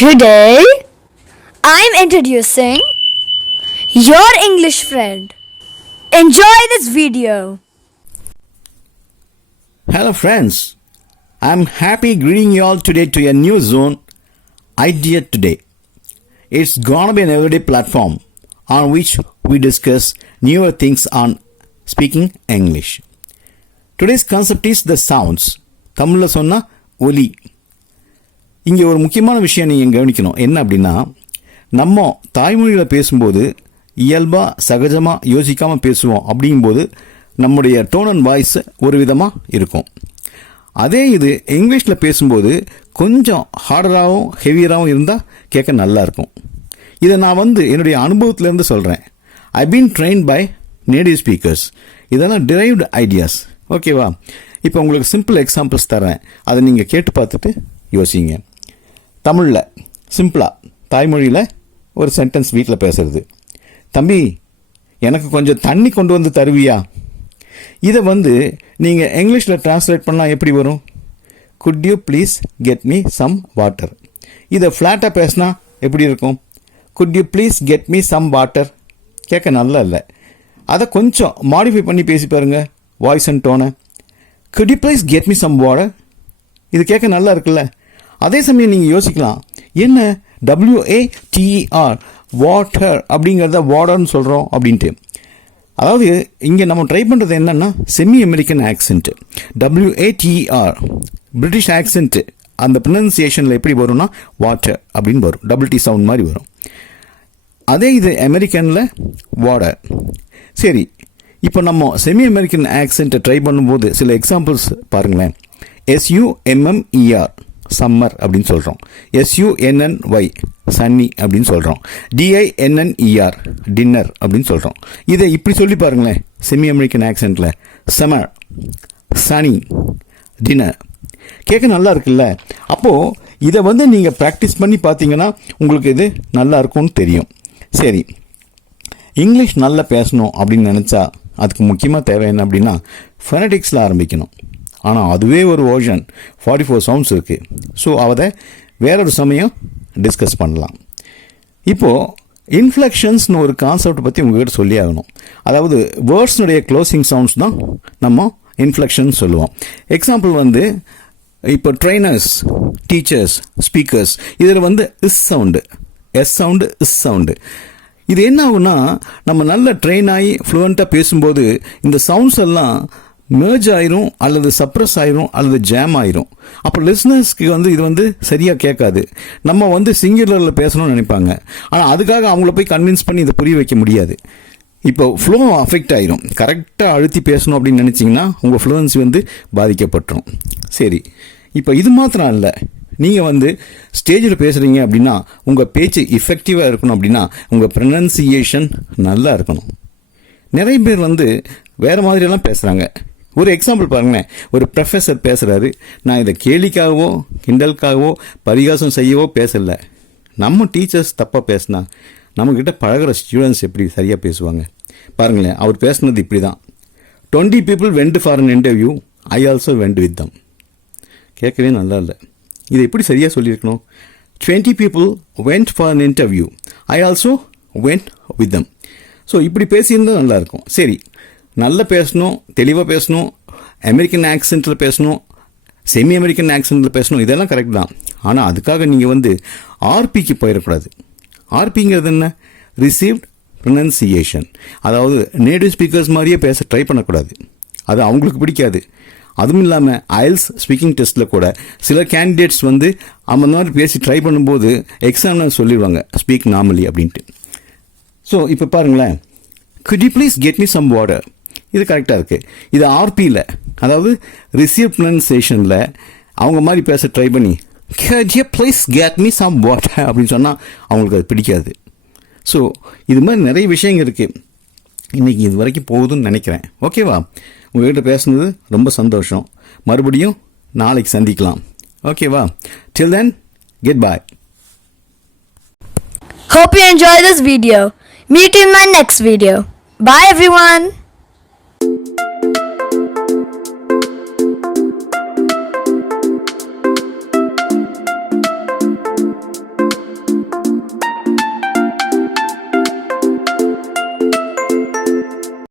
Today, I'm introducing your English friend. Enjoy this video. Hello friends, I'm happy greeting you all today to a new zone, Idea Today. It's gonna be an everyday platform on which we discuss newer things on speaking English. Today's concept is the sounds. தமிழ்ல சொன்னா ஒலி. இங்கே ஒரு முக்கியமான விஷயம் நீங்கள் கவனிக்கணும். என்ன அப்படின்னா, நம்ம தாய்மொழியில் பேசும்போது இயல்பாக சகஜமாக யோசிக்காமல் பேசுவோம். அப்படிங்கும்போது நம்முடைய டோன் அண்ட் வாய்ஸ் ஒரு விதமாக இருக்கும். அதே இது இங்கிலீஷில் பேசும்போது கொஞ்சம் ஹார்டராகவும் ஹெவியராகவும் இருந்தால் கேட்க நல்லாயிருக்கும். இதை நான் என்னுடைய அனுபவத்திலேருந்து சொல்கிறேன். I been trained by native speakers. இதெல்லாம் டிரைவ்டு ஐடியாஸ். ஓகேவா? இப்போ உங்களுக்கு சிம்பிள் எக்ஸாம்பிள்ஸ் தரேன். அதை நீங்கள் கேட்டு பார்த்துட்டு யோசிங்க. தமிழில் சிம்பிளாக தாய்மொழியில் ஒரு சென்டென்ஸ் வீட்டில் பேசுகிறது. தம்பி, எனக்கு கொஞ்சம் தண்ணி கொண்டு வந்து தருவியா? இதை நீங்கள் இங்கிலீஷில் டிரான்ஸ்லேட் பண்ணால் எப்படி வரும்? Could you please get me some water. இதை ஃப்ளாட்டாக பேசினா எப்படி இருக்கும்? Could you please get me some water. கேட்க நல்லா இல்லை. அதை கொஞ்சம் மாடிஃபை பண்ணி பேசி பாருங்க, வாய்ஸ் அண்ட் டோனை. Could you please get me some water. இது கேட்க நல்லா இருக்குல்ல? அதே சமயம் நீங்கள் யோசிக்கலாம், என்ன WATER வாட்டர் அப்படிங்கிறத வாட்டர்னு சொல்கிறோம் அப்படின்ட்டு. அதாவது இங்கே நம்ம ட்ரை பண்ணுறது என்னென்னா semi American accent. WATER British accent. அந்த ப்ரொனன்சியேஷனில் எப்படி வரும்னா வாட்டர் அப்படின்னு வரும், டபுள் டி சவுண்ட் மாதிரி வரும். அதே இது அமெரிக்கனில் வாட்டர். சரி, இப்போ நம்ம செமி அமெரிக்கன் ஆக்சென்ட்டை ட்ரை பண்ணும்போது சில எக்ஸாம்பிள்ஸ் பாருங்களேன். SUMMER சம்மர் அப்படின்னு சொல்கிறோம். SUNNY சன்னி அப்படின்னு சொல்கிறோம். DINNER டின்னர் அப்படின்னு சொல்கிறோம். இதை இப்படி சொல்லி பாருங்களேன் செமி அமெரிக்கன் ஆக்சென்ட்டில். சம்மர், சனி, டின்னர். கேட்க நல்லா இருக்குல்ல? அப்போது இதை நீங்கள் ப்ராக்டிஸ் பண்ணி பார்த்தீங்கன்னா உங்களுக்கு இது நல்லா இருக்கும்னு தெரியும். சரி, இங்கிலீஷ் நல்லா பேசணும் அப்படின்னு நினச்சா அதுக்கு முக்கியமாக தேவை என்ன அப்படின்னா ஃபோனடிக்ஸில் ஆரம்பிக்கணும். ஆனால் அதுவே ஒரு வேர்ஷன் 44 சவுண்ட்ஸ் இருக்குது. ஸோ அதை வேறொரு சமயம் டிஸ்கஸ் பண்ணலாம். இப்போது இன்ஃப்ளெக்ஷன்ஸ்னு ஒரு கான்செப்ட் பற்றி உங்கள்கிட்ட சொல்லி ஆகணும். அதாவது வேர்ட்ஸ்னுடைய க்ளோசிங் சவுண்ட்ஸ் தான் நம்ம இன்ஃப்ளெக்ஷன் சொல்லுவோம். எக்ஸாம்பிள் இப்போ ட்ரெயினர்ஸ், டீச்சர்ஸ், ஸ்பீக்கர்ஸ், இதில் is sound, S sound, is sound. இது என்ன ஆகுன்னா, நம்ம நல்ல ட்ரெயின் ஆகி ஃப்ளூவெண்ட்டாக பேசும்போது இந்த சவுண்ட்ஸ் எல்லாம் மேர்ஜ் ஆயிரும், அல்லது சப்ரஸ் ஆயிரும், அல்லது ஜாம் ஆயிரும். அப்போ லிஸ்னர்ஸ்க்கு இது சரியாக கேட்காது. நம்ம சிங்குலரில் பேசணும்னு நினைப்பாங்க. ஆனால் அதுக்காக அவங்கள போய் கன்வின்ஸ் பண்ணி இதை புரிய வைக்க முடியாது. இப்போ ஃப்ளோ அஃபெக்ட் ஆயிரும். கரெக்டாக அழுத்தி பேசணும் அப்படின்னு நினச்சிங்கன்னா உங்கள் ஃப்ளூவன்சி பாதிக்கப்பட்டுரும். சரி, இப்போ இது மாத்திரம் இல்லை. நீங்கள் ஸ்டேஜில் பேசுகிறீங்க அப்படின்னா உங்கள் பேச்சு இஃபெக்டிவாக இருக்கணும். அப்படின்னா உங்கள் ப்ரொனன்சியேஷன் நல்லா இருக்கணும். நிறைய பேர் வேறு மாதிரியெல்லாம் பேசுகிறாங்க. ஒரு எக்ஸாம்பிள் பாருங்களேன். ஒரு ப்ரொஃபஸர் பேசுகிறாரு. நான் இதை கேலிக்காகவோ கிண்டலுக்காகவோ பரிகாசம் செய்யவோ பேசலை. நம்ம டீச்சர்ஸ் தப்பாக பேசினா நம்மக்கிட்ட பழகிற ஸ்டூடெண்ட்ஸ் எப்படி சரியாக பேசுவாங்க பாருங்களேன். அவர் பேசுனது இப்படி தான். 20 people went for an interview. I also went with them. கேட்கவே நல்லா இல்லை. இதை எப்படி சரியாக சொல்லியிருக்கணும்? 20 people went for an interview. I also went with them. So இப்படி பேசியிருந்தால் நல்லாயிருக்கும். சரி, நல்லா பேசணும், தெளிவாக பேசணும், அமெரிக்கன் ஆக்சென்ட்டில் பேசணும், செமி அமெரிக்கன் ஆக்சென்ட்டில் பேசணும், இதெல்லாம் கரெக்ட் தான். ஆனால் அதுக்காக நீங்கள் ஆர்பிக்கு போயிடக்கூடாது. ஆர்பிங்கிறது என்ன? Received pronunciation. அதாவது நேட்டிவ் ஸ்பீக்கர்ஸ் மாதிரியே பேச ட்ரை பண்ணக்கூடாது. அது அவங்களுக்கு பிடிக்காது. அதுவும் இல்லாமல் ஐஎல்ஸ் ஸ்பீக்கிங் டெஸ்ட்டில் கூட சில கேண்டிடேட்ஸ் அந்த மாதிரி பேசி ட்ரை பண்ணும்போது எக்ஸாமினர் சொல்லிடுவாங்க ஸ்பீக் நார்மலி அப்படின்ட்டு. ஸோ இப்போ பாருங்களேன், could you please get me some water. இது கரெக்டாக இருக்குது. இது ஆர்பியில், அதாவது ரிசீவ் ப்ரொனன்சியேஷனில் அவங்க மாதிரி பேச ட்ரை பண்ணி could you please get me some water அப்படின்னு சொன்னால் அவங்களுக்கு அது பிடிக்காது. ஸோ இது மாதிரி நிறைய விஷயங்கள் இருக்குது. இன்றைக்கி இது வரைக்கும் போகுதுன்னு நினைக்கிறேன். ஓகேவா? உங்கள்கிட்ட பேசுனது ரொம்ப சந்தோஷம். மறுபடியும் நாளைக்கு சந்திக்கலாம். ஓகேவா? till then, goodbye. Hope you enjoy this video. Meet you in my next video. Bye everyone.